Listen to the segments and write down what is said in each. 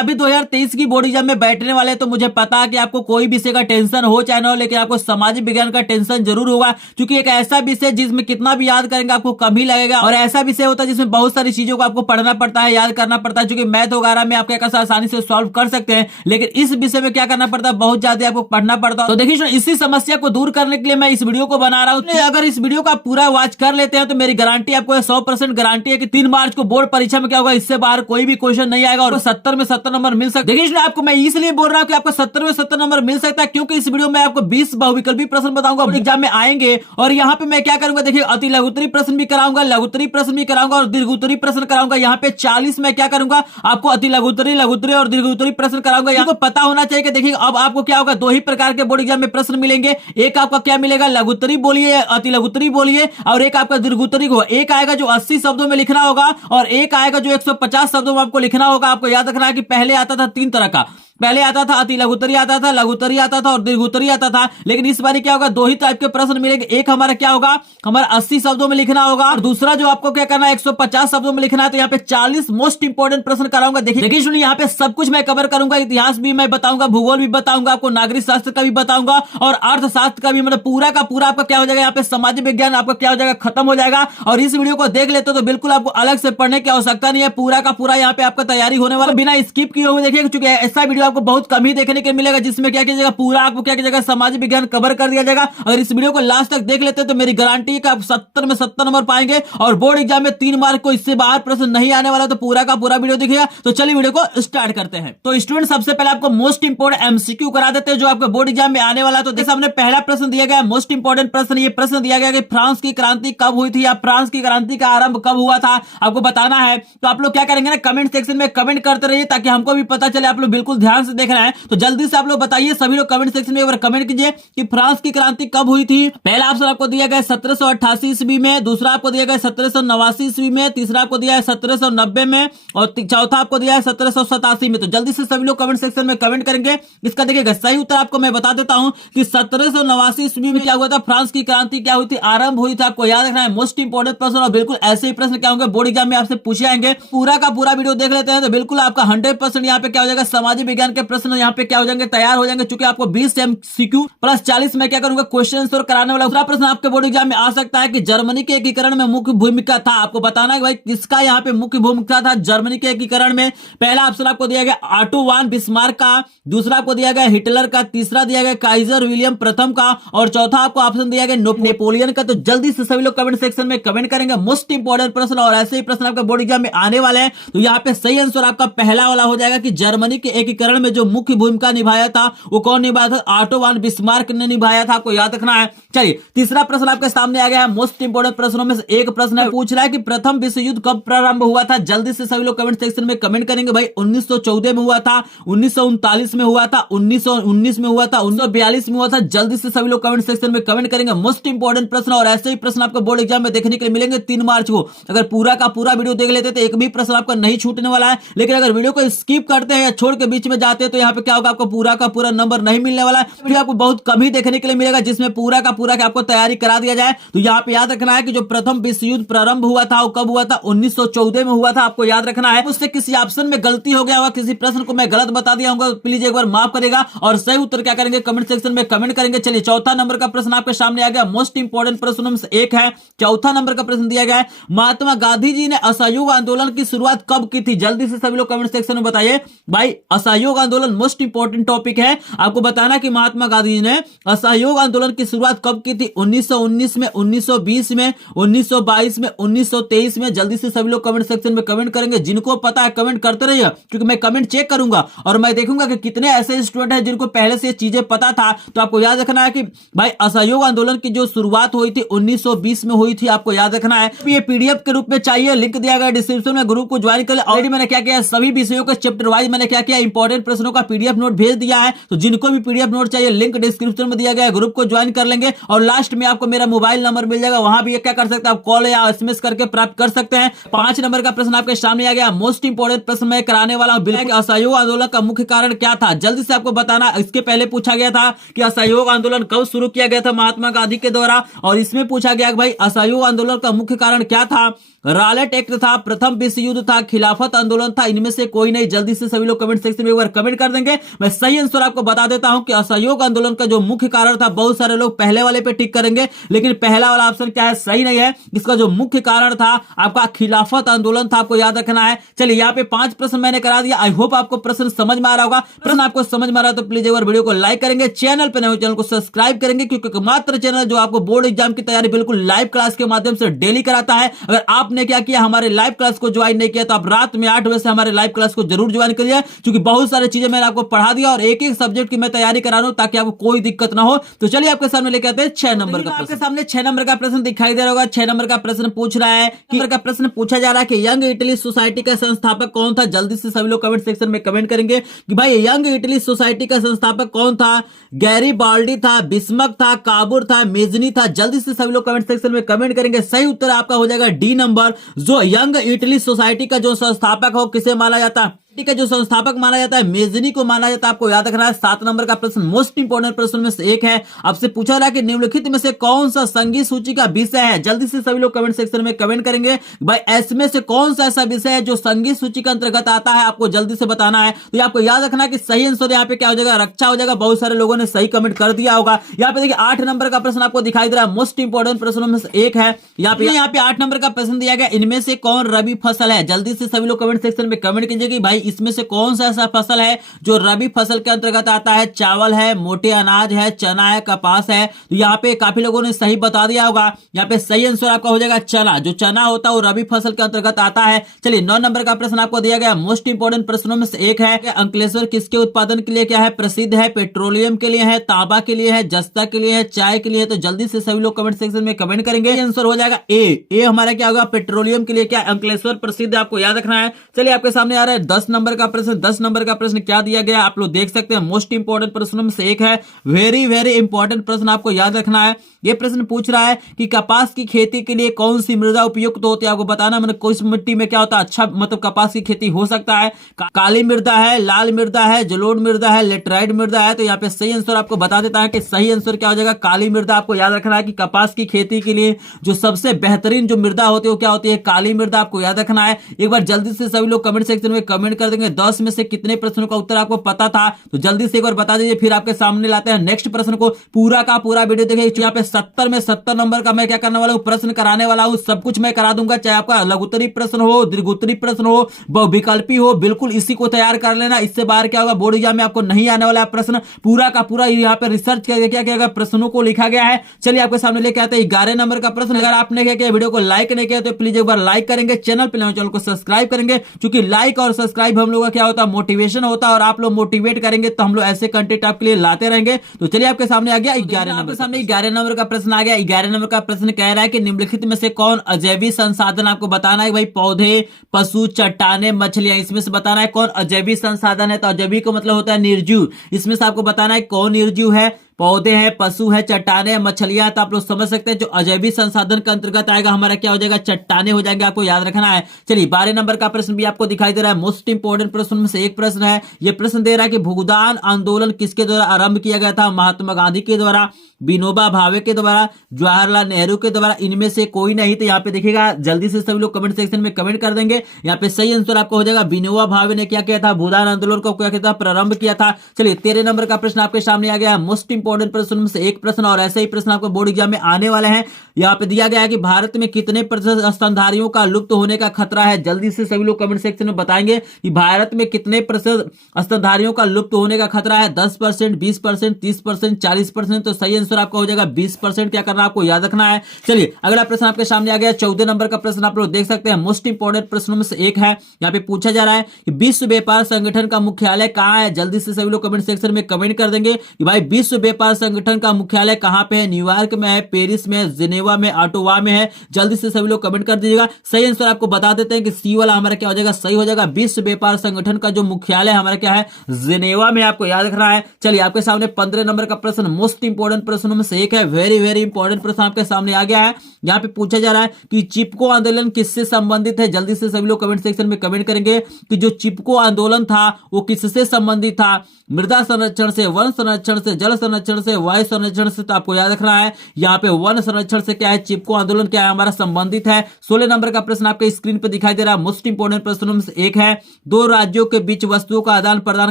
आप भी 2023 की बोर्ड एग्जाम में बैठने वाले हैं तो मुझे पता है कि आपको कोई विषय का टेंशन हो चाहे ना हो, लेकिन आपको सामाजिक विज्ञान का टेंशन जरूर होगा, क्योंकि एक ऐसा विषय जिसमें कितना भी याद करेंगे आपको कम ही लगेगा, और ऐसा विषय होता है जिसमें बहुत सारी चीजों को आपको पढ़ना पड़ता है, याद करना पड़ता है, क्योंकि मैथ वगैरह में आप क्या आसानी से सॉल्व कर सकते हैं, लेकिन इस विषय में क्या करना पड़ता है, बहुत ज्यादा आपको पढ़ना पड़ता है। तो देखिए इसी समस्या को दूर करने के लिए मैं इस वीडियो को बना रहा हूँ। अगर इस वीडियो को आप पूरा वॉच कर लेते हैं तो मेरी गारंटी आपको 100% गारंटी है कि 3 मार्च को बोर्ड परीक्षा में क्या होगा, इससे बाहर कोई भी क्वेश्चन नहीं आएगा और 70 में 70 नंबर मिल सकते हैं। देखिए आपको मैं इसलिए बोल रहा हूँ कि आपको 70 में 70 नंबर मिल सकता है, क्योंकि इस वीडियो में आपको 20 बहुविकल्पी प्रश्न बताऊंगा एग्जाम में आएंगे, और यहाँ पे मैं क्या करूंगा, देखिए अति लघुत्तरी प्रश्न भी कराऊंगा, लघुत्तरी प्रश्न भी कराऊंगा और दीर्घोत्तरी प्रश्न कराऊंगा। यहाँ पे 40 में क्या करूंगा, आपको अति लघुत्तरी और दीर्घोत्तरी प्रश्न कराऊंगा। यहाँ पता होना चाहिए कि देखिए अब आपको क्या होगा, 2 ही प्रकार के बोर्ड एग्जाम में प्रश्न मिलेंगे। एक आपका क्या मिलेगा, लघुत्तरी बोलिए, अति लघुत्तरी बोलिए, और एक आपका दीर्घोत्तरी को। एक आएगा जो 80 शब्दों में लिखना होगा और एक आएगा जो 150 शब्दों में आपको लिखना होगा। आपको याद रखना है कि पहले आता था 3 तरह का, पहले आता था अति लघुत्तरी आता था, लघुत्तरी आता था और दीर्घोत्तरी आता था, लेकिन इस बार क्या होगा, 2 ही टाइप के प्रश्न मिलेंगे। एक हमारा क्या होगा, हमारा 80 शब्दों में लिखना होगा, और दूसरा जो आपको क्या करना है 150 शब्दों में लिखना है। तो यहाँ पे 40 मोस्ट इंपोर्टेंट प्रश्न कराऊंगा। देखिए सुनिए, यहाँ पे सब कुछ मैं कवर करूंगा, इतिहास भी मैं बताऊंगा, भूगोल भी बताऊंगा, आपको नागरिक शास्त्र का भी बताऊंगा और अर्थशास्त्र का भी, मतलब पूरा का पूरा आपका क्या हो जाएगा, यहाँ पे सामाजिक विज्ञान आपका क्या हो जाएगा, खत्म हो जाएगा। और इस वीडियो को देख लेते तो बिल्कुल आपको अलग से पढ़ने की आवश्यकता नहीं है, पूरा का पूरा यहाँ पे आपका तैयारी होने वाला बिना स्किप किए हुए। देखिए क्योंकि ऐसा वीडियो आपको बहुत कम ही देखने के मिलेगा जिसमें क्या कीजिएगा, पूरा आपको क्या कीजिएगा, सामाजिक विज्ञान कवर कर दिया जाएगा। अगर इस वीडियो को लास्ट तक देख लेते हैं तो मेरी गारंटी है कि आप 70 में 70 नंबर पाएंगे और बोर्ड एग्जाम में 3 मार्क को इससे बाहर प्रश्न नहीं आने वाला। तो पूरा का पूरा वीडियो देखिएगा। तो चलिए वीडियो को स्टार्ट करते हैं। तो स्टूडेंट सबसे पहले आपको मोस्ट इंपोर्टेंट एमसीक्यू करा देते हैं जो आपके बोर्ड एग्जाम में आने वाला। तो जैसे हमने पहला प्रश्न दिया गया, मोस्ट इंपोर्टेंट प्रश्न, ये प्रश्न दिया गया कि फ्रांस की क्रांति कब हुई थी या फ्रांस की क्रांति का आरंभ कब हुआ था, आपको बताना है। तो आप लोग क्या करेंगे ना, कमेंट सेक्शन में कमेंट करते रहिए ताकि हमको भी पता चले आप लोग बिल्कुल ध्यान से देख रहे हैं। तो जल्दी से आप लोग बताइए, सभी लोग कमेंट सेक्शन में एक बार कमेंट कीजिए कि फ्रांस की क्रांति कब हुई थी। पहला ऑप्शन आपको दिया गया 1788 ईस्वी में, दूसरा आपको दिया गया 1789 ईस्वी में, तीसरा आपको दिया है 1790 में और चौथा आपको दिया है 1787 में। तो जल्दी से सभी लोग कमेंट सेक्शन में कमेंट करेंगे। इसका देखिएगा सही उत्तर आपको मैं बता देता हूं कि 1789 ईस्वी में क्या हुआ था, फ्रांस की क्रांति क्या हुई थी, आरंभ हुई थी। आपको याद रखना है, मोस्ट इंपोर्टेंट प्रश्न, और बिल्कुल ऐसे ही प्रश्न क्या होंगे बोर्ड एग्जाम में आपसे पूछे जाएंगे। पूरा का पूरा वीडियो देख लेते हैं तो बिल्कुल आपका 100% यहाँ पे क्या हो जाएगा, सामाजिक विज्ञान के प्रश्न यहाँ पे क्या हो जाएंगे, तैयार हो जाएंगे। चूंकि आपको 20 MCQ प्लस 40 में क्या करूंगा, क्वेश्चन आंसर कराने वाला। दूसरा प्रश्न आपके बोर्ड एग्जाम में आ सकता है कि जर्मनी के एकीकरण में मुख्य भूमिका था। आपको बताना है भाई किसका यहाँ पे मुख्य भूमिका था जर्मनी के एकीकरण में। पहला ऑप्शन आपको दिया गया ऑटो वान बिस्मार्क का, दूसरा आपको दिया गया हिटलर का, तीसरा दिया गया काइजर विलियम प्रथम का और चौथा आपको ऑप्शन दिया गया नेपोलियन का। तो जल्दी से सभी लोग कमेंट सेक्शन में कमेंट करेंगे मोस्ट इंपोर्टेंट प्रश्न, और ऐसे ही प्रश्न आपके बोर्ड एग्जाम में आने वाले हैं। तो यहाँ पे सही आंसर आपका पहला वाला हो जाएगा कि जर्मनी के एकीकरण में जो मुख्य भूमिका निभाया था वो कौन निभाया था, ऑटो वान बिस्मार्क ने निभाया था। आपको याद रखना है। चलिए तीसरा प्रश्न आपके सामने आ गया है, मोस्ट इंपोर्टेंट प्रश्नों में से एक प्रश्न है, पूछ रहा है कि प्रथम विश्व युद्ध कब प्रारंभ हुआ था। जल्दी से सभी लोग कमेंट सेक्शन में कमेंट करेंगे भाई 1914 में हुआ था, 1939 में हुआ था, 1919 में हुआ था, 1942 में हुआ था। जल्दी से सभी लोग कमेंट सेक्शन में कमेंट करेंगे मोस्ट इंपोर्टेंट प्रश्न, और ऐसे ही प्रश्न आपको बोर्ड एग्जाम में देखने के लिए मिलेंगे 3 मार्च को। अगर पूरा का पूरा वीडियो देख लेते तो एक भी प्रश्न आपका नहीं छूटने वाला है, लेकिन अगर वीडियो को स्किप करते हैं या छोड़ के बीच में जाते हैं तो यहाँ पे क्या होगा, आपको पूरा का पूरा नंबर नहीं मिलने वाला है। वीडियो आपको बहुत कम ही देखने के लिए मिलेगा जिसमें पूरा का पूरा आपको तैयारी करा दिया जाए। तो यहाँ पे याद रखना है कि जो प्रथम विश्व युद्ध प्रारंभ हुआ था वो कब हुआ था, 1914 में हुआ था। आपको याद रखना है। उससे किसी ऑप्शन में गलती हो गया होगा, किसी प्रश्न को मैं गलत बता दिया होगा, प्लीज एक बार माफ करेगा और सही उत्तर क्या करेंगे कमेंट सेक्शन में कमेंट करेंगे। चलिए चौथा नंबर का प्रश्न आपके सामने आ गया, मोस्ट इंपोर्टेंट प्रश्नों में से एक है। चौथा नंबर का प्रश्न दिया गया है, महात्मा गांधी जी ने असहयोग आंदोलन की शुरुआत कब की थी। जल्दी से सभी लोग कमेंट सेक्शन में बताइए भाई, असहयोग आंदोलन मोस्ट इंपोर्टेंट टॉपिक है। आपको बताना कि महात्मा गांधी जी ने असहयोग आंदोलन की शुरुआत कब की थी, 1919 में, 1920 में, 1922 में, 1923 में। जल्दी से सभी लोग कमेंट सेक्शन में कमेंट करेंगे। जिनको पता है कमेंट करते रहिए, क्योंकि मैं कमेंट चेक करूंगा और मैं देखूंगा कि कितने ऐसे स्टूडेंट हैं जिनको पहले से चीजें पता था। तो आपको याद रखना है कि भाई असहयोग आंदोलन की जो शुरुआत हुई थी 1920 में हुई थी। आपको याद रखना है। ये पीडीएफ के रूप में चाहिए, लिंक दिया गया डिस्क्रिप्शन में, ग्रुप को ज्वाइन कर ले। ऑलरेडी मैंने क्या किया, सभी विषयों के चैप्टर वाइज मैंने क्या किया, इंपॉर्टेंट प्रश्नों का पीडीएफ नोट भेज दिया है। तो जिनको भी पीडीएफ नोट चाहिए लिंक डिस्क्रिप्शन में दिया गया है, ग्रुप को ज्वाइन कर लेंगे और लास्ट में आपको मेरा मोबाइल नंबर मिल जाएगा, वहां भी क्या कर सकते हैं आप कॉल या एसएमएस करके प्राप्त कर सकते हैं। 5 नंबर का प्रश्न आपके सामने आ गया, मोस्ट इंपोर्टेंट प्रश्न मैं कराने वाला हूं। बिल्कुल असहयोग आंदोलन का मुख्य कारण क्या था, जल्दी से आपको बताना। इसके पहले पूछा गया था कि असहयोग आंदोलन कब शुरू किया गया था महात्मा गांधी के द्वारा, और इसमें पूछा गया भाई असहयोग आंदोलन का मुख्य कारण क्या था। रॉलेट एक्ट था, प्रथम विश्व युद्ध था, खिलाफत आंदोलन था, इनमें से कोई नहीं। जल्दी से सभी लोग कमेंट सेक्शन में एक बार कमेंट कर देंगे। मैं सही आंसर आपको बता देता हूं कि असहयोग आंदोलन का जो मुख्य कारण था, बहुत सारे लोग पहले वाले पे टिक करेंगे, लेकिन पहला वाला ऑप्शन क्या है, सही नहीं है। इसका जो मुख्य कारण था आपका खिलाफत आंदोलन था, आपको याद रखना है। चलिए यहाँ पे 5 प्रश्न मैंने करा दिया। आई होप आपको प्रश्न समझ में आ रहा होगा। प्रश्न आपको समझ में आ रहा है तो प्लीज एक बार वीडियो को लाइक करेंगे, चैनल पर नए चैनल को सब्सक्राइब करेंगे, क्योंकि एकमात्र चैनल जो आपको बोर्ड एग्जाम की तैयारी बिल्कुल लाइव क्लास के माध्यम से डेली कराता है। अगर आपने क्या किया, हमारे लाइव क्लास को ज्वाइन नहीं किया, तो आप रात में 8 बजे से हमारे लाइव क्लास को जरूर ज्वाइन करिए, क्योंकि बहुत सारी चीजें मैंने आपको पढ़ा दिया और एक एक सब्जेक्ट की मैं तैयारी करा रहा हूं ताकि आपको कोई दिक्कत ना हो। तो चलिए आपके सामने लेके आते हैं 6 नंबर का। आपके सामने 6 नंबर का प्रश्न दिखाई दे रहा होगा। 6 नंबर का प्रश्न पूछ रहा है कि प्रश्न पूछा जा रहा है कि यंग इटली सोसाइटी का संस्थापक कौन था। जल्दी से सभी लोग कमेंट सेक्शन में कमेंट करेंगे कि भाई यंग इटली सोसाइटी का संस्थापक कौन था। गैरीबाल्डी था, बिस्मक था, काबुर था, मेजनी था। जल्दी से सभी लोग कमेंट सेक्शन में कमेंट करेंगे। सही उत्तर आपका हो जाएगा डी नंबर। जो यंग इटली सोसाइटी का जो संस्थापक हो, किसे माना जाता है, का जो संस्थापक माना जाता है, मेजनी को माना जाता है। आपको याद रखना है। 7 नंबर का प्रश्न मोस्ट इंपोर्टेंट प्रश्न में से एक है। आपसे पूछा रहा है कि निम्नलिखित में से कौन सा संगीत सूची का विषय है। जल्दी से सभी लोग कमेंट सेक्शन में कमेंट करेंगे भाई इसमें से कौन सा ऐसा विषय है जो संगीत सूची के अंतर्गत आता है, आपको जल्दी से बताना है। तो आपको याद रखना है कि सही आंसर यहाँ पे क्या हो जाएगा, रक्षा हो जाएगा। बहुत सारे लोगों ने सही कमेंट कर दिया होगा। यहाँ पे देखिए 8 नंबर का प्रश्न आपको दिखाई दे रहा है, मोस्ट इंपोर्टेंट प्रश्नों में से एक है। यहाँ पे 8 नंबर का प्रश्न दिया गया, इनमें से कौन रबी फसल है। जल्दी से सभी लोग कमेंट सेक्शन में कमेंट कीजिए कि भाई इसमें से कौन सा ऐसा फसल है जो रबी फसल के अंतर्गत आता है। चावल है, मोटे अनाज है, चना है, कपास है। तो यहाँ पे काफी लोगों ने सही बता दिया होगा। यहाँ पे सही आंसर आपका हो जाएगा चना। जो चना होता है वो रबी फसल के अंतर्गत आता है। चलिए 9 नंबर का प्रश्न आपको दिया गया, मोस्ट इंपोर्टेंट प्रश्नों में से एक है। अंकलेश्वर किसके उत्पादन के लिए क्या है, प्रसिद्ध है। पेट्रोलियम के लिए है, तांबा के लिए है, जस्ता के लिए है, चाय के लिए है। तो जल्दी से सभी लोग कमेंट सेक्शन में कमेंट करेंगे। आंसर हो जाएगा ए हमारा क्या होगा, पेट्रोलियम के लिए क्या अंकलेश्वर प्रसिद्ध है, आपको याद रखना है। चलिए आपके सामने आ रहा है 10 नंबर का प्रश्न। 10 नंबर का प्रश्न क्या दिया गया आप लोग देख सकते हैं, मोस्ट इंपोर्टेंट प्रश्नों में से एक है। वेरी वेरी इंपोर्टेंट प्रश्न आपको याद रखना है। यह प्रश्न पूछ रहा है कि कपास की खेती के लिए कौन सी मृदा उपयुक्त होती है। आपको बताना मतलब किस मिट्टी में क्या होता है, अच्छा मतलब कपास की खेती हो सकता है। काली मृदा है, लाल मृदा है, जलोढ़ मृदा है, लेटराइट मृदा है। तो यहाँ पे सही आंसर आपको बता देता है कि सही आंसर क्या हो जाएगा, काली मृदा। आपको याद रखना है कि कपास की खेती के लिए जो सबसे बेहतरीन जो मृदा होती है वो क्या होती है, काली मृदा। आपको याद रखना है। एक बार जल्दी से सभी लोग कमेंट सेक्शन में कमेंट कर देंगे 10 में से कितने प्रश्नों का उत्तर आपको पता था। तो जल्दी से एक बार बता दीजिए, फिर आपके सामने लाते हैं नेक्स्ट प्रश्न को। पूरा का पूरा वीडियो देखिए। यहाँ पे 70 में 70 नंबर का मैं क्या करने वाला हूँ, प्रश्न कराने वाला हूँ। सब कुछ मैं करा दूंगा, चाहे आपका लघुत्तरी प्रश्न हो, दीर्घोत्तरी प्रश्न हो, बहुविकल्पी हो, बिल्कुल इसी को तैयार कर लेना। इससे बाहर क्या होगा, बोर्ड एग्जाम में आपको नहीं आने वाला प्रश्न। पूरा का पूरा यहाँ पे रिसर्च करके क्या क्या प्रश्नों को लिखा गया है। चलिए आपके सामने लेके आते हैं 11 नंबर का प्रश्न। अगर आपने क्या किया, वीडियो को लाइक नहीं किया तो प्लीज एक बार लाइक करेंगे, चैनल को सब्सक्राइब करेंगे, क्योंकि लाइक और सब्सक्राइब हम लोग का क्या होता है, मोटिवेशन होता है। और आप लोग मोटिवेट करेंगे तो हम लोग ऐसे कंटेंट आपके लिए लाते रहेंगे। तो चलिए आपके सामने आ गया 11 नंबर। सामने 11 नंबर का प्रश्न आ गया। 11 नंबर का प्रश्न कह रहा है कि निम्नलिखित में से कौन अजैविक संसाधन, आपको बताना है भाई पौधे, पशु, चट्टाने, मछलियां, इसमें से बताना है कौन अजैविक संसाधन है। तो अजैविक का मतलब होता है निर्जीव। इसमें से आपको बताना है कौन निर्जीव है। पौधे हैं, पशु है, चट्टाने, मछलियां। तो आप लोग समझ सकते हैं जो अजैविक संसाधन के अंतर्गत आएगा हमारा क्या हो जाएगा, चट्टाने हो जाएंगे। आपको याद रखना है। चलिए 12 नंबर का प्रश्न भी आपको दिखाई दे रहा है, मोस्ट इंपोर्टेंट प्रश्न में से एक प्रश्न है। यह प्रश्न दे रहा है कि भूदान आंदोलन किसके द्वारा आरंभ किया गया था। महात्मा गांधी के द्वारा, विनोबा भावे के द्वारा, जवाहरलाल नेहरू के द्वारा, इनमें से कोई नहीं। तो यहाँ पे देखिएगा, जल्दी से सभी लोग कमेंट सेक्शन में कमेंट कर देंगे। यहाँ पे सही आंसर आपको हो जाएगा विनोबा भावे ने क्या किया था, भूदान आंदोलन को क्या किया था, प्रारंभ किया था। चलिए 13 नंबर का प्रश्न आपके सामने आ गया, मोस्ट इंपोर्टेंट प्रश्न में से एक प्रश्न। और ऐसे ही प्रश्न आपको बोर्ड एग्जाम में आने वाले हैं। यहाँ पे दिया गया है कि भारत में कितने प्रतिशत स्तनधारियों का लुप्त होने का खतरा है। जल्दी से सभी लोग कमेंट सेक्शन में बताएंगे कि भारत में कितने प्रतिशत स्तनधारियों का लुप्त होने का खतरा है। 10%, 20%, 30%, 40%। तो सही आंसर आपका हो जाएगा 20%। क्या करना है, आपको याद रखना है। चलिए अगला प्रश्न आपके सामने आ गया, 14 नंबर का प्रश्न आप लोग देख सकते हैं, मोस्ट इंपोर्टेंट प्रश्नों में से एक है। यहाँ पे पूछा जा रहा है कि विश्व व्यापार संगठन का मुख्यालय कहाँ है। जल्दी से सभी लोग कमेंट सेक्शन में कमेंट कर देंगे कि भाई विश्व व्यापार संगठन का मुख्यालय कहाँ पे है। न्यूयॉर्क में है, पेरिस में है, जिनेवा में, ऑटोवा में है। जल्दी से सभी लोग कमेंट कर दीजिएगा। सही आंसर आपको बता देते हैं कि सी वाला हमारा क्या हो जाएगा, सही हो जाएगा। विश्व व्यापार संगठन का जो मुख्यालय हमारा क्या है, जिनेवा में, आपको याद रखना है। चलिए आपके सामने 15 नंबर का प्रश्न, मोस्ट इंपोर्टेंट प्रश्नों में से एक है। वेरी वेरी इंपोर्टेंट प्रश्न आपके सामने आ गया है। यहाँ पे पूछा जा रहा है कि चिपको आंदोलन किससे संबंधित है। जल्दी से सभी लोग कमेंट सेक्शन में कमेंट करेंगे कि जो चिपको आंदोलन था वो किससे संबंधित था। मृदा संरक्षण से, वन संरक्षण से, जल संरक्षण से, वायु संरक्षण से। तो आपको याद रखना है यहाँ पे वन संरक्षण से क्या है, चिपको आंदोलन क्या है हमारा संबंधित है। 16 नंबर का प्रश्न आपके स्क्रीन पर दिखाई दे रहा है, मोस्ट इंपोर्टेंट प्रश्नों में से एक है, दो राज्यों के बीच वस्तुओं का आदान प्रदान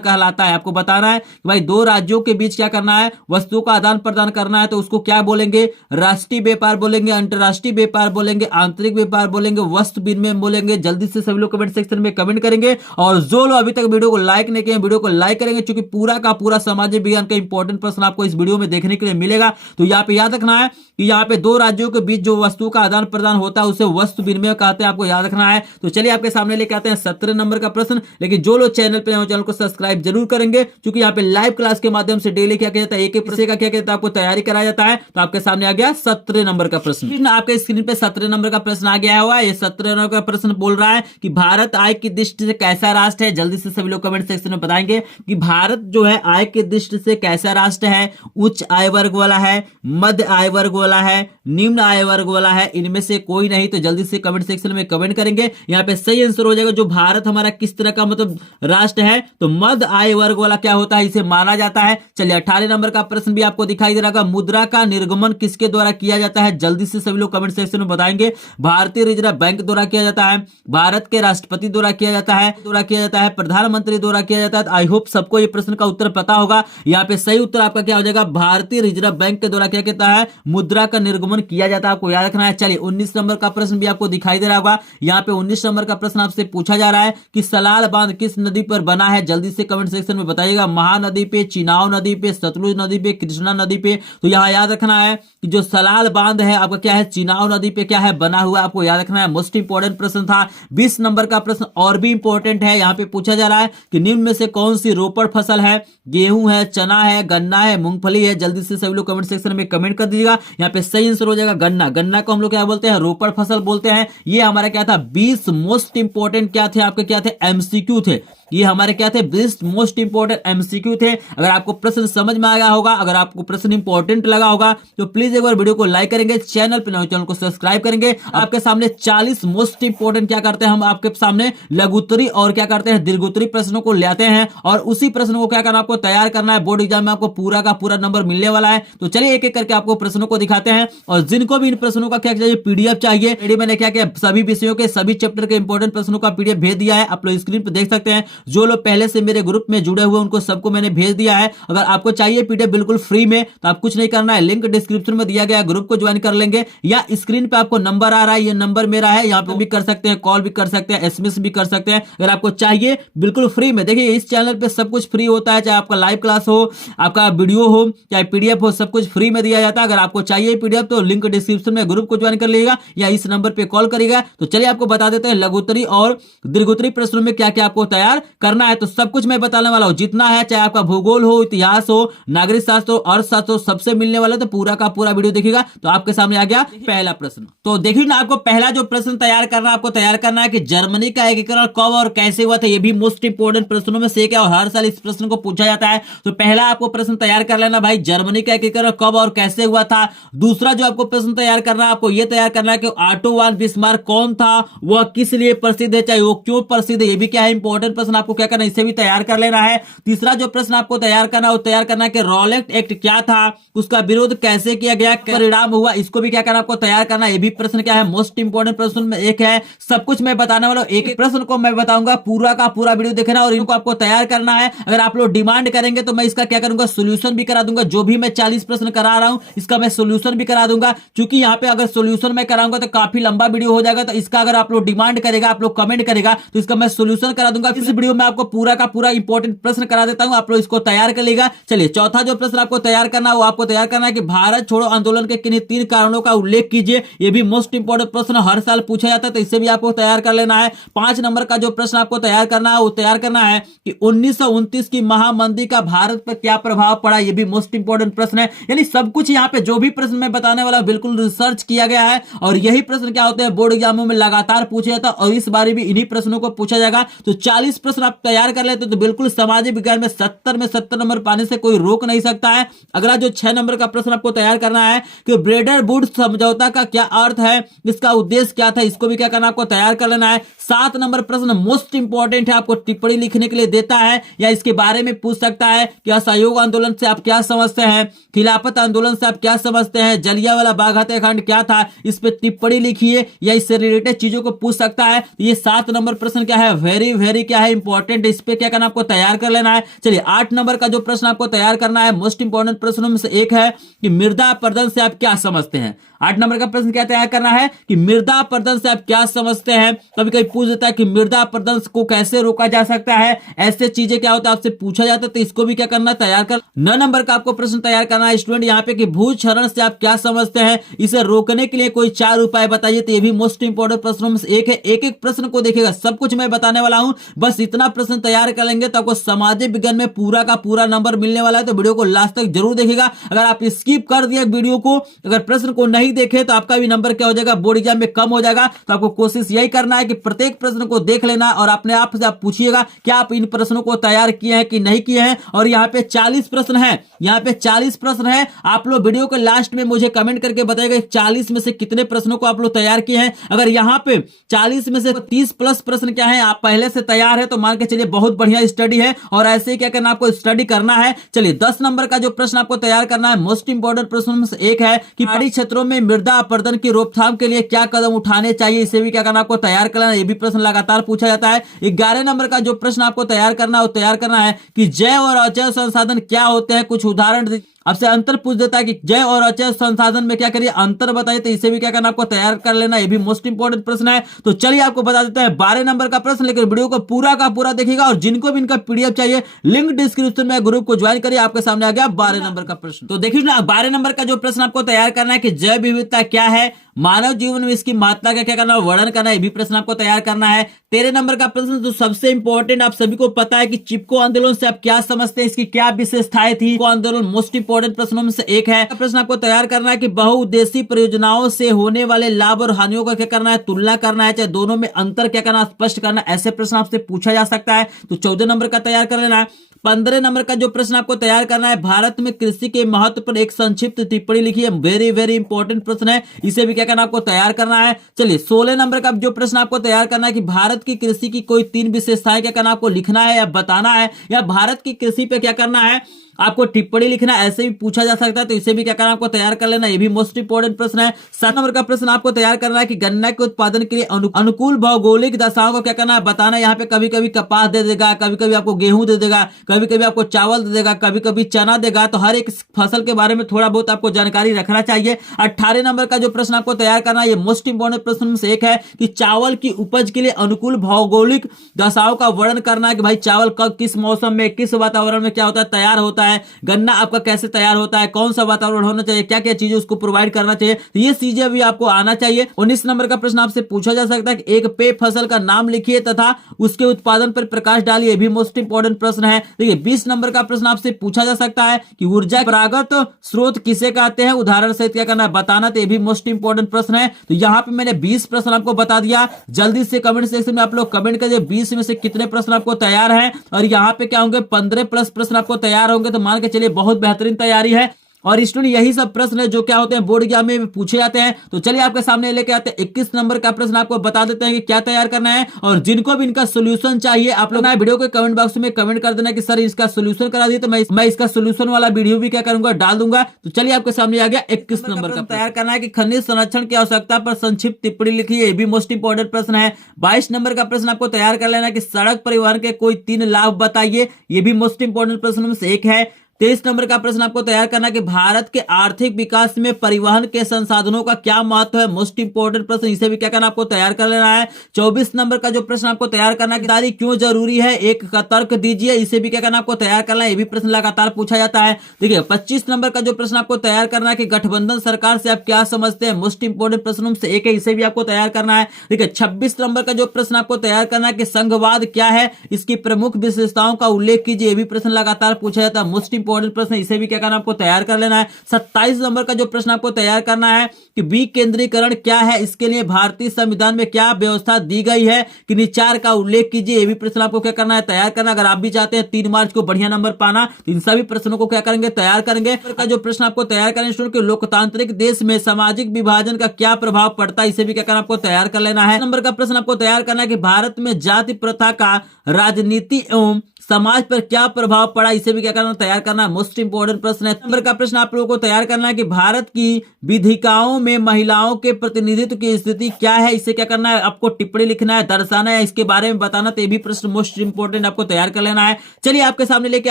कहलाता है। आपको बताना है कि भाई दो राज्यों के बीच क्या करना है, वस्तुओं का आदान प्रदान करना है, तो उसको क्या बोलेंगे, राष्ट्रीय व्यापार बोलेंगे, अंतरराष्ट्रीय व्यापार बोलेंगे, आंतरिक व्यापार बोलेंगे, वस्तु विनिमय बोलेंगे। जल्दी से सभी लोग कमेंट सेक्शन में कमेंट करेंगे, और जो लोग अभी तक वीडियो को लाइक नहीं किए वीडियो को लाइक करेंगे, क्योंकि पूरा का पूरा सामाजिक विज्ञान का इंपॉर्टेंट प्रश्न आपको इस वीडियो में देखने के लिए मिलेगा। तो यहाँ पे याद रखना है कि यहाँ पे दो राज्यों के बीच जो वस्तुओं का आदान प्रदान होता है उसे वस्तु विनिमय कहते हैं, आपको याद रखना है। तो चलिए आपके सामने लेके आते हैं 17 नंबर का प्रश्न। लेकिन जो लोग चैनल पे चैनल को सब्सक्राइब जरूर करेंगे, क्योंकि यहाँ पे लाइव क्लास के माध्यम से डेली क्या कहता है, एक प्रश्न का क्या कहता है आपको तैयारी कराया जाता है। तो आपके सामने आ गया 17 नंबर का प्रश्न। आपके स्क्रीन पे 17 नंबर का प्रश्न आ गया हुआ है। ये 17 नंबर का प्रश्न बोल रहा है कि भारत आय की दृष्टि से कैसा राष्ट्र है। जल्दी से सभी लोग कमेंट सेक्शन में बताएंगे कि भारत जो है आय की दृष्टि से कैसा राष्ट्र है। उच्च आय वर्ग वाला है, मध्य आय वर्ग वाला है, निम्न आय वर्ग वाला है, इनमें से कोई नहीं। तो जल्दी से कमेंट सेक्शन में कमेंट करेंगे। यहाँ पे सही आंसर हो जाएगा जो भारत हमारा किस तरह का मतलब राष्ट्र है, तो मध्य आय वर्ग वाला क्या होता है, इसे माना जाता है। चलिए 18 नंबर का प्रश्न भी आपको दिखाई दे रहा है, मुद्रा का निर्गमन किसके द्वारा किया जाता है। जल्दी से सभी लोग कमेंट सेक्शन में बताएंगे। भारतीय रिजर्व बैंक द्वारा किया जाता है, भारत के राष्ट्रपति द्वारा किया जाता है, प्रधानमंत्री द्वारा किया जाता है। आई होप सबको ये प्रश्न का उत्तर पता होगा। यहाँ पे सही उत्तर आपका क्या हो जाएगा, भारतीय रिजर्व बैंक के द्वारा क्या कहता है, मुद्रा का निर्गमन किया जाता है, आपको याद रखना है। चलिए 19 नंबर का प्रश्न भी आपको दिखाई दे रहा होगा। यहाँ पे 19 नंबर का प्रश्न आपसे पूछा जा रहा है कि सलाल बांध किस नदी पर बना है। जल्दी से कमेंट सेक्शन में बताइएगा। महानदी पे, चिनाव नदी पे, सतलुज नदी पे, कृष्णा नदी पे। तो यहाँ याद रखना है कि जो सलाल बांध है आपका क्या है, चिनाव नदी पे क्या है बना हुआ, आपको याद रखना है। मोस्ट इंपोर्टेंट प्रश्न था। 20 नंबर का प्रश्न और भी इंपॉर्टेंट है। यहाँ पे पूछा जा रहा है कि निम्न में से कौन सी रोपड़ फसल है। गेहूं है, चना है, गन्ना है, मूंगफली है। जल्दी से सभी लोग कमेंट सेक्शन में कमेंट कर दीजिएगा। यहाँ पे सही आंसर हो जाएगा गन्ना। गन्ना को हम लोग क्या बोलते हैं, रोपड़ फसल बोलते हैं। ये हमारा क्या था, 20 मोस्ट इंपोर्टेंट क्या थे आपके, क्या थे, एमसीक्यू थे। ये हमारे क्या थे, 20 मोस्ट इंपोर्टेंट एमसीक्यू थे। अगर आपको प्रश्न समझ में आया होगा, अगर आपको प्रश्न इंपॉर्टेंट लगा होगा, तो प्लीज एक बार वीडियो को लाइक करेंगे, चैनल पे नए चैनल को सब्सक्राइब करेंगे। आपके सामने 40 मोस्ट इंपोर्टेंट क्या करते हैं, हम आपके सामने लघुत्तरी और क्या करते हैं, दीर्घोत्तरी प्रश्नों को लाते हैं, और उसी प्रश्न को क्या करना, आपको तैयार करना है। बोर्ड एग्जाम में आपको पूरा का पूरा नंबर मिलने वाला है। तो चलिए एक एक करके आपको प्रश्नों को दिखाते हैं। और जिनको भी इन प्रश्नों का क्या चाहिए, पीडीएफ चाहिए, मैंने क्या किया, सभी विषयों के सभी चैप्टर के इंपॉर्टेंट प्रश्नों का पीडीएफ भेज दिया है। आप लोग स्क्रीन पर देख सकते हैं। जो लोग पहले मेरे ग्रुप में जुड़े हुए उनको सबको मैंने भेज दिया है। अगर आपको चाहिए पीडीएफ बिल्कुल फ्री में, तो आप कुछ नहीं करना है, लिंक डिस्क्रिप्शन में दिया गया, ग्रुप को ज्वाइन कर लेंगे, या स्क्रीन पे आपको नंबर आ रहा है, ये नंबर मेरा है, यहाँ पे भी कर सकते हैं, कॉल भी कर सकते हैं, एसएमएस भी कर सकते हैं। अगर आपको चाहिए बिल्कुल फ्री में, देखिए इस चैनल पे सब कुछ फ्री होता है, चाहे आपका लाइव क्लास हो, आपका वीडियो हो, चाहे पीडीएफ हो, सब कुछ फ्री में दिया जाता है। अगर आपको चाहिए पीडीएफ तो लिंक डिस्क्रिप्शन में, ग्रुप को ज्वाइन कर लीजिएगा या इस नंबर पे कॉल करिएगा। तो चलिए आपको बता देते हैं लघुत्तरी और दीर्घोत्तरी प्रश्नों में क्या क्या आपको तैयार करना है। तो सब कुछ मैं बताने वाला हूं, जितना है, चाहे आपका भूगोल हो, इतिहास हो, नागरिक शास्त्र हो, अर्थशास्त्र हो, सबसे मिलने वाला। तो पूरा का पूरा वीडियो देखिएगा। तो आपके सामने आ गया पहला प्रश्न। तो देखिए ना, आपको पहला जो प्रश्न तैयार करना, आपको तैयार करना है कि जर्मनी का एकीकरण कब और कैसे हुआ था। ये भी मोस्ट इंपोर्टेंट प्रश्नों में से एक है और हर साल इस प्रश्न को पूछा जाता है। तो पहला आपको प्रश्न तैयार कर लेना भाई, जर्मनी का एकीकरण कब और कैसे हुआ था। दूसरा जो आपको प्रश्न तैयार करना है, आपको यह तैयार करना है कि ऑटो वान बिस्मार्क कौन था, वह किस लिए प्रसिद्ध है, चाहे वो क्यों प्रसिद्ध है। ये भी क्या है, इंपॉर्टेंट प्रश्न, आपको क्या करना है, इसे भी तैयार कर लेना है। तीसरा जो प्रश्न आपको तैयार करना है, वो तैयार करना है कि रॉलेट एक्ट क्या था, उसका विरोध कैसे किया गया, परिणाम हुआ, इसको भी क्या करना, आपको तैयार करना है। ये भी प्रश्न क्या है, मोस्ट इंपोर्टेंट प्रश्न में एक है। सब कुछ मैं बताने वाला हूं, एक एक प्रश्न को मैं बताऊंगा, पूरा का पूरा वीडियो देखना और इनको आपको तैयार करना है। अगर आप लोग डिमांड करेंगे तो मैं इसका क्या करूंगा, सोल्यूशन भी करा दूंगा। जो भी मैं 40 प्रश्न करा रहा हूं, इसका मैं सोल्यूशन भी करा दूंगा, क्योंकि यहाँ पे अगर सोल्यूशन मैं कराऊंगा तो काफी लंबा वीडियो हो जाएगा। तो इसका अगर आप लोग डिमांड करेगा, आप लोग कमेंट करेगा, तो इसका मैं सोल्यूशन करा दूंगा। इस वीडियो में आपको पूरा का पूरा इंपॉर्टेंट प्रश्न करा देता हूं, आप लोग इसको तैयार कर लेगा। चलिए चौथा जो प्रश्न आपको तैयार करना है, वो आपको तैयार करना है कि भारत छोड़ो आंदोलन के किन्हीं 3 कारणों का उल्लेख कीजिए। ये भी मोस्ट इंपोर्टेंट प्रश्न हर साल पूछा जाता है, तो इसे भी आपको तैयार कर लेना है। 5 नंबर का जो प्रश्न आपको तैयार करना है, वो तैयार करना है कि 1929 की महामंदी का भारत पर क्या प्रभाव पड़ा। ये भी मोस्ट इंपोर्टेंट प्रश्न है। यानी सब कुछ यहाँ पे जो भी प्रश्न मैं बताने वाला बिल्कुल रिसर्च किया गया है, और यही प्रश्न क्या होते हैं, बोर्ड एग्जामों में लगातार पूछा जाता है, और इस बार भी इन्हीं प्रश्नों को पूछा जाएगा। तो 40 प्रश्न प्रश्न आप तैयार कर लेते तो बिल्कुल सामाजिक विज्ञान में 70 नंबर पाने से कोई रोक नहीं सकता है। अगला जो 6 नंबर का प्रश्न आपको तैयार करना है कि ब्रेडर वुड्स समझौता का क्या अर्थ है, इसका उद्देश्य क्या था, इसको भी क्या करना आपको तैयार कर लेना है। 7 नंबर प्रश्न मोस्ट इंपॉर्टेंट है, आपको टिप्पणी लिखने के लिए देता है या इसके बारे में पूछ सकता है कि असहयोग आंदोलन से आप क्या समझते हैं, खिलाफत आंदोलन से आप क्या समझते हैं, जलियांवाला बाग हत्याकांड क्या था, इस पे टिप्पणी लिखिए या इससे रिलेटेड चीजों को पूछ सकता है। ये 7 नंबर प्रश्न क्या है, वेरी क्या है इंपॉर्टेंट, इस पे क्या करना आपको तैयार कर लेना है। चलिए 8 नंबर का जो प्रश्न आपको तैयार करना है मोस्ट इंपॉर्टेंट प्रश्नों में से एक है कि मृदा अपरदन से आप क्या समझते हैं। 8 नंबर का प्रश्न क्या तैयार करना है कि मृदा अपरदन से आप क्या समझते हैं। कभी कभी पूछ देता है कि मृदा अपरदन को कैसे रोका जा सकता है, ऐसे चीजें क्या होता है आपसे पूछा जाता है, तो इसको भी क्या करना तैयार कर। 9 नंबर का आपको प्रश्न तैयार करना है स्टूडेंट यहाँ पे कि भूक्षरण से आप क्या समझते हैं, इसे रोकने के लिए कोई 4 उपाय बताइए। तो ये भी मोस्ट इंपॉर्टेंट प्रश्नों में से एक है। एक प्रश्न को देखिएगा, सब कुछ मैं बताने वाला हूं, बस इतना प्रश्न तैयार कर लेंगे तो आपको सामाजिक विज्ञान में पूरा का पूरा नंबर मिलने वाला है। तो वीडियो को लास्ट तक जरूर देखिएगा। अगर आप स्किप कर दिए वीडियो को, अगर प्रश्न को नहीं देखे तो आपका नंबर क्या हो जाएगा, बोर्ड एग्जाम में कम हो जाएगा। तो आपको कोशिश यही करना है कि प्रत्येक प्रश्न को देख लेना और अपने आप से आप पूछिएगा क्या आप इन प्रश्नों को तैयार किए हैं कि नहीं किए हैं। और यहाँ पे 40 प्रश्न हैं, यहाँ पे 40 प्रश्न हैं। आप लोग वीडियो के लास्ट में मुझे कमेंट करके बताइएगा 40 में से कितने प्रश्नों को आप लोग तैयार किए हैं। अगर यहाँ पे 40 में से 30 प्लस प्रश्न क्या है आप पहले से तैयार है तो मान के चलिए बहुत बढ़िया स्टडी है और ऐसे ही क्या करना आपको स्टडी करना है। चलिए 10 नंबर का जो प्रश्न आपको तैयार करना है मोस्ट इंपॉर्टेंट प्रश्नों में से एक है कि पहाड़ी क्षेत्रों में मृदा अपरदन की रोकथाम के लिए क्या कदम उठाने चाहिए, इसे भी क्या करना आपको तैयार करना है। ये भी प्रश्न लगातार पूछा जाता है। 11 नंबर का जो प्रश्न आपको तैयार करना है वो तैयार करना है कि जैव और अजैव संसाधन क्या होते हैं, कुछ उदाहरण आपसे अंतर पूछ देता है कि जैव और अजैव संसाधन में क्या करिए अंतर बताइए। तो इसे भी क्या करना आपको तैयार कर लेना, ये भी मोस्ट इंपॉर्टेंट प्रश्न है। तो चलिए आपको बता देते हैं 12 नंबर का प्रश्न, लेकिन वीडियो को पूरा का पूरा देखिएगा और जिनको भी इनका पीडीएफ चाहिए लिंक डिस्क्रिप्शन में ग्रुप को ज्वाइन करिए। आपके सामने आ गया 12 नंबर का प्रश्न। तो देखिए ना 12 नंबर का जो प्रश्न आपको तैयार करना है कि जैव विविधता क्या है, मानव जीवन में इसकी महत्ता का क्या करना वर्णन करना है, ये भी प्रश्न आपको तैयार करना है। 13 नंबर का प्रश्न जो सबसे इंपॉर्टेंट आप सभी को पता है कि चिपको आंदोलन से आप क्या समझते हैं, इसकी क्या विशेषताएं थी। चिपको आंदोलन मोस्ट इंपॉर्टेंट प्रश्नों में से एक है। प्रश्न आपको तैयार करना है कि बहुउद्देशीय परियोजनाओं से होने वाले लाभ और हानियों का क्या करना है तुलना करना है, चाहे दोनों में अंतर क्या करना स्पष्ट करना, ऐसे प्रश्न आपसे पूछा जा सकता है। तो 14 नंबर का तैयार कर लेना है। 15 नंबर का जो प्रश्न आपको तैयार करना है भारत में कृषि के महत्व पर एक संक्षिप्त टिप्पणी लिखिए, वेरी इंपॉर्टेंट प्रश्न है, इसे भी क्या करना आपको तैयार करना है। चलिए 16 नंबर का जो प्रश्न आपको तैयार करना है कि भारत की कृषि की कोई 3 विशेषताएं क्या करना आपको लिखना है या बताना है, या भारत की कृषि पे क्या करना है आपको टिप्पणी लिखना, ऐसे भी पूछा जा सकता है। तो इसे भी क्या करना आपको तैयार कर लेना, ये भी मोस्ट इंपॉर्टेंट प्रश्न है। 7 नंबर का प्रश्न आपको तैयार करना है कि गन्ना के उत्पादन के लिए अनुकूल भौगोलिक दशाओं को क्या करना है बताना। यहाँ पे कभी कभी कपास दे देगा, कभी कभी आपको गेहूं दे देगा, कभी कभी आपको चावल दे देगा, कभी कभी चना देगा। तो हर एक फसल के बारे में थोड़ा बहुत आपको जानकारी रखना चाहिए। 18 नंबर का जो प्रश्न आपको तैयार करना है ये मोस्ट इंपॉर्टेंट प्रश्न में से एक है कि चावल की उपज के लिए अनुकूल भौगोलिक दशाओं का वर्णन करना है कि भाई चावल कब किस मौसम में किस वातावरण में क्या होता है तैयार होता है, गन्ना आपका कैसे तैयार होता है, कौन सा वातावरण होना चाहिए, क्या क्या चीजें उसको प्रोवाइड करना चाहिए, तो ये चीजें भी आपको आना चाहिए। 19 नंबर का प्रश्न आपसे पूछा जा सकता है कि एक पेय फसल का नाम लिखिए तथा उसके उत्पादन पर प्रकाश डालिए, भी मोस्ट इंपॉर्टेंट प्रश्न है। देखिए 20 नंबर का प्रश्न आपसे पूछा जा सकता है कि ऊर्जा परागत स्रोत किसे कहते हैं, उदाहरण से क्या करना है बताना, तो ये भी मोस्ट इंपॉर्टेंट प्रश्न है। तो यहाँ पे मैंने 20 प्रश्न आपको बता दिया। जल्दी से कमेंट सेक्शन में आप लोग कमेंट करिए 20 में से कितने प्रश्न आपको तैयार है, और यहाँ पे क्या होंगे 15 प्लस प्रश्न आपको तैयार होंगे। तो मान के चलिए बहुत बेहतरीन तैयारी है। और स्टूडेंट यही सब प्रश्न है जो क्या होते हैं बोर्ड एग्जाम में पूछे जाते हैं। तो चलिए आपके सामने लेके आते हैं 21 नंबर का प्रश्न, आपको बता देते हैं कि क्या तैयार करना है। और जिनको भी इनका सोल्यूशन चाहिए आप लोग वीडियो के कमेंट बॉक्स में कमेंट कर देना कि सर इसका सोल्यूशन करा दिए, तो मैं इसका सोल्यूशन वाला वीडियो भी क्या करूंगा डाल दूंगा। तो चलिए आपके सामने आ गया 21 नंबर का तैयार करना है कि खनिज संरक्षण की आवश्यकता पर संक्षिप्त टिप्पणी लिखिए, ये भी मोस्ट इंपॉर्टेंट प्रश्न है। 22 नंबर का प्रश्न आपको तैयार कर लेना है कि सड़क परिवहन के कोई 3 लाभ बताइए, ये भी मोस्ट इंपॉर्टेंट प्रश्न में से एक है। 23 नंबर का प्रश्न आपको तैयार करना कि भारत के आर्थिक विकास में परिवहन के संसाधनों का क्या महत्व है, मोस्ट इंपॉर्टेंट प्रश्न, इसे भी क्या करना आपको तैयार कर लेना है। 24 नंबर का जो प्रश्न आपको तैयार करना कि दारी क्यों जरूरी है, एक का तर्क दीजिए, इसे भी क्या करना आपको तैयार करना है, ये भी प्रश्न लगातार पूछा जाता है। देखिए 25 नंबर का जो प्रश्न आपको तैयार करना है कि गठबंधन सरकार से आप क्या समझते हैं, मोस्ट इंपॉर्टेंट प्रश्नों से एक है, इसे भी आपको तैयार करना है। देखिए 26 नंबर का जो प्रश्न आपको तैयार करना है कि संघवाद क्या है, इसकी प्रमुख विशेषताओं का उल्लेख कीजिए, ये भी प्रश्न लगातार पूछा जाता है, मोस्ट इंपॉर्टेंट प्रश्न है, इसे भी क्या करना आपको तैयार कर लेना है। 27 नंबर का जो प्रश्न आपको तैयार करना है कि विकेंद्रीकरण क्या है, इसके लिए भारतीय संविधान में क्या व्यवस्था दी गई है, कि निचार का उल्लेख कीजिए। ये भी प्रश्न आपको क्या करना है, तैयार करना। अगर आप भी चाहते हैं 3 मार्च को बढ़िया नंबर पाना तो इन सभी प्रश्नों को क्या करेंगे, तैयार करेंगे। का जो प्रश्न आपको तैयार करेंगे स्टूडेंट कि लोकतांत्रिक देश में सामाजिक विभाजन का क्या प्रभाव पड़ता है, इसे भी क्या करना आपको तैयार कर लेना है। नंबर का प्रश्न आपको तैयार करना है कि भारत में जाति प्रथा का राजनीति एवं समाज पर क्या प्रभाव पड़ा, इसे भी क्या करना, तैयार करना। मोस्ट इंपोर्टेंट प्रश्न है। नंबर का प्रश्न आप लोगों को तैयार करना है कि भारत की विधिकाओं में महिलाओं के प्रतिनिधित्व की स्थिति क्या है, इसे क्या करना है, आपको टिप्पणी लिखना है, दर्शाना है, इसके बारे में बताना। तो ये भी प्रश्न मोस्ट इंपोर्टेंट आपको तैयार कर लेना है। चलिए आपके सामने लेके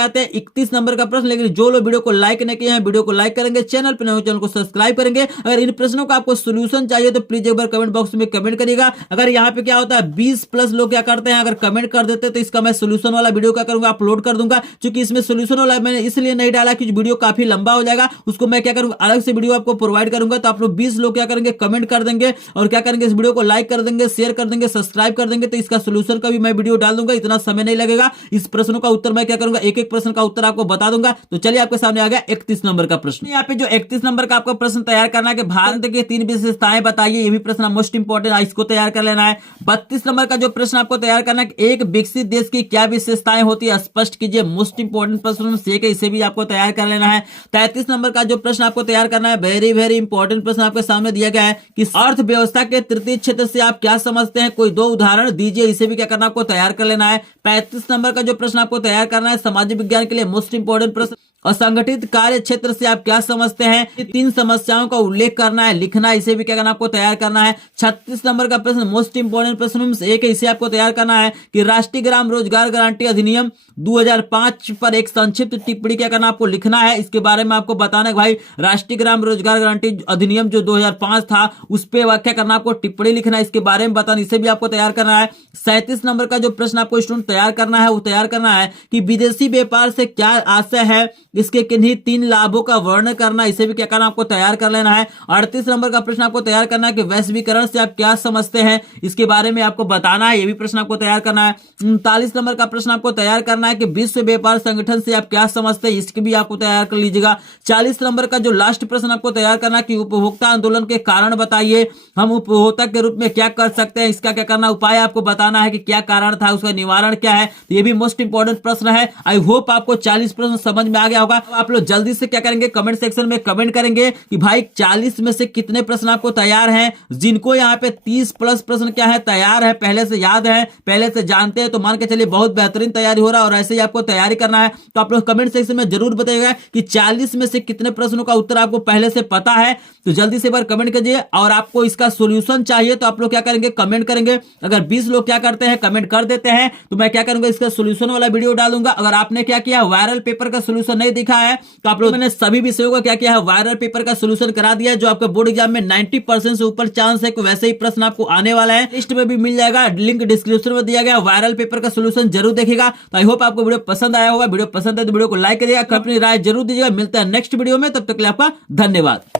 आते हैं 31 नंबर का प्रश्न। लेकिन जो लोग वीडियो को लाइक नहीं किए हैं, वीडियो को लाइक करेंगे, चैनल पर नए हो चैनल को सब्सक्राइब करेंगे। अगर इन प्रश्नों का आपको सोल्यूशन चाहिए तो प्लीज एक बार कमेंट बॉक्स में कमेंट करिएगा। अगर यहाँ पे क्या होता है 20+ लोग क्या करते हैं, अगर कमेंट कर देते तो इसका मैं सोल्यूशन वाला वीडियो क्या करूंगा, अपलोड कर दूंगा। क्योंकि इसमें सोल्यूशन वाला मैंने इसलिए नहीं डाला कि वीडियो काफी लंबा हो जाएगा, उसको मैं क्या करूंगा, अलग से वीडियो आपको प्रोवाइड करूंगा। तो आप लोग 20 लोग क्या करेंगे, कमेंट कर देंगे और क्या करेंगे, इस वीडियो को लाइक कर देंगे, शेयर कर देंगे, सब्सक्राइब कर देंगे। तो इसका सोल्यूशन का भी मैं वीडियो डाल दूंगा, इतना समय नहीं लगेगा। इस प्रश्नों का उत्तर मैं क्या करूंगा, एक एक प्रश्न का उत्तर आपको बता दूंगा। तो चलिए आपके सामने आ गया 31 नंबर का प्रश्न। यहाँ पे जो 31 नंबर का आपको प्रश्न तैयार करना है कि भारत की 3 विशेषताएं बताइए, ये भी प्रश्न मोस्ट इंपोर्टेंट है, इसको तैयार कर लेना है। 32 नंबर का जो प्रश्न आपको तैयार करना है कि एक विकसित देश की क्या विशेषताएं होती है, स्पष्ट कीजिए। मोस्ट इंपोर्टेंट प्रश्न से इसे भी आपको तैयार कर लेना है। 33 नंबर का जो प्रश्न आपको तैयार करना है, वेरी वेरी इंपॉर्टेंट प्रश्न आपके सामने दिया गया है कि अर्थव्यवस्था के तृतीय क्षेत्र से आप क्या समझते हैं, कोई 2 उदाहरण दीजिए, इसे भी क्या करना आपको तैयार कर लेना है। 35 नंबर का जो प्रश्न आपको तैयार करना है सामाजिक विज्ञान के लिए मोस्ट इंपोर्टेंट प्रश्न, असंगठित कार्य क्षेत्र से आप क्या समझते हैं, 3 समस्याओं का उल्लेख करना है, लिखना है, इसे भी क्या करना आपको तैयार करना है। 36 नंबर का प्रश्न मोस्ट इंपोर्टेंट प्रश्न से एक है, इसे आपको तैयार करना है कि राष्ट्रीय ग्राम रोजगार गारंटी अधिनियम 2005 पर एक संक्षिप्त टिप्पणी क्या करना आपको लिखना है। इसके बारे में आपको बताना है भाई राष्ट्रीय ग्राम रोजगार गारंटी अधिनियम जो 2005 था उस पर क्या करना आपको टिप्पणी लिखना है, इसके बारे में बताना, इसे भी आपको तैयार करना है। 37 नंबर का जो प्रश्न आपको स्टूडेंट तैयार करना है वो तैयार करना है कि विदेशी व्यापार से क्या आशय है, इसके किन्हीं 3 लाभों का वर्णन करना, इसे भी क्या करना आपको तैयार कर लेना है। 38 नंबर का प्रश्न आपको तैयार करना है कि वैश्वीकरण से आप क्या समझते हैं, इसके बारे में आपको बताना है, ये भी प्रश्न आपको तैयार करना है। 39 नंबर का प्रश्न आपको तैयार करना है कि विश्व व्यापार संगठन से आप क्या समझते हैं, इसकी भी आपको तैयार कर लीजिएगा। 40 नंबर का जो लास्ट प्रश्न आपको तैयार करना है कि उपभोक्ता आंदोलन के कारण बताइए, हम उपभोक्ता के रूप में क्या कर सकते हैं, इसका क्या करना उपाय आपको बताना है कि क्या कारण था, उसका निवारण क्या है। तो ये भी मोस्ट इंपोर्टेंट प्रश्न है। आई होप आपको 40 प्रश्न समझ में आ गया होगा। आप लोग जल्दी से क्या करेंगे, कमेंट सेक्शन में कमेंट करेंगे कि भाई 40 में से कितने प्रश्न आपको तैयार हैं। जिनको यहाँ पे 30+ प्रश्न क्या है तैयार है, पहले से याद है, पहले से जानते हैं, तो मान के चलिए बहुत बेहतरीन तैयारी हो रहा है। और ऐसे ही आपको तैयारी करना है तो आप लोग कमेंट सेक्शन में जरूर बताइएगा कि 40 में से कितने प्रश्नों का उत्तर आपको पहले से पता है। तो जल्दी से एक बार कमेंट कीजिए। और आपको इसका सोल्यूशन चाहिए तो आप लोग क्या करेंगे, कमेंट करेंगे। अगर 20 लोग क्या करते हैं, कमेंट कर देते हैं, तो मैं क्या करूंगा, इसका सोल्यूशन वाला वीडियो डालूंगा। अगर आपने क्या किया, वायरल पेपर का सोल्यूशन नहीं दिखा है तो आप लोग, मैंने सभी विषयों का क्या किया है, वायरल पेपर का सोल्यूशन करा दिया है। जो आपका बोर्ड एग्जाम में 90% से ऊपर चांस है कि वैसे ही प्रश्न आपको आने वाला है। लिस्ट में भी मिल जाएगा, लिंक डिस्क्रिप्शन में दिया गया। वायरल पेपर का सोल्यूशन जरूर देखिएगा। तो आई होप आपको वीडियो पसंद आया होगा। वीडियो पसंद है तो वीडियो को लाइक करिएगा, अपनी राय जरूर दीजिएगा। मिलता है नेक्स्ट वीडियो में, तब तक के लिए आपका धन्यवाद।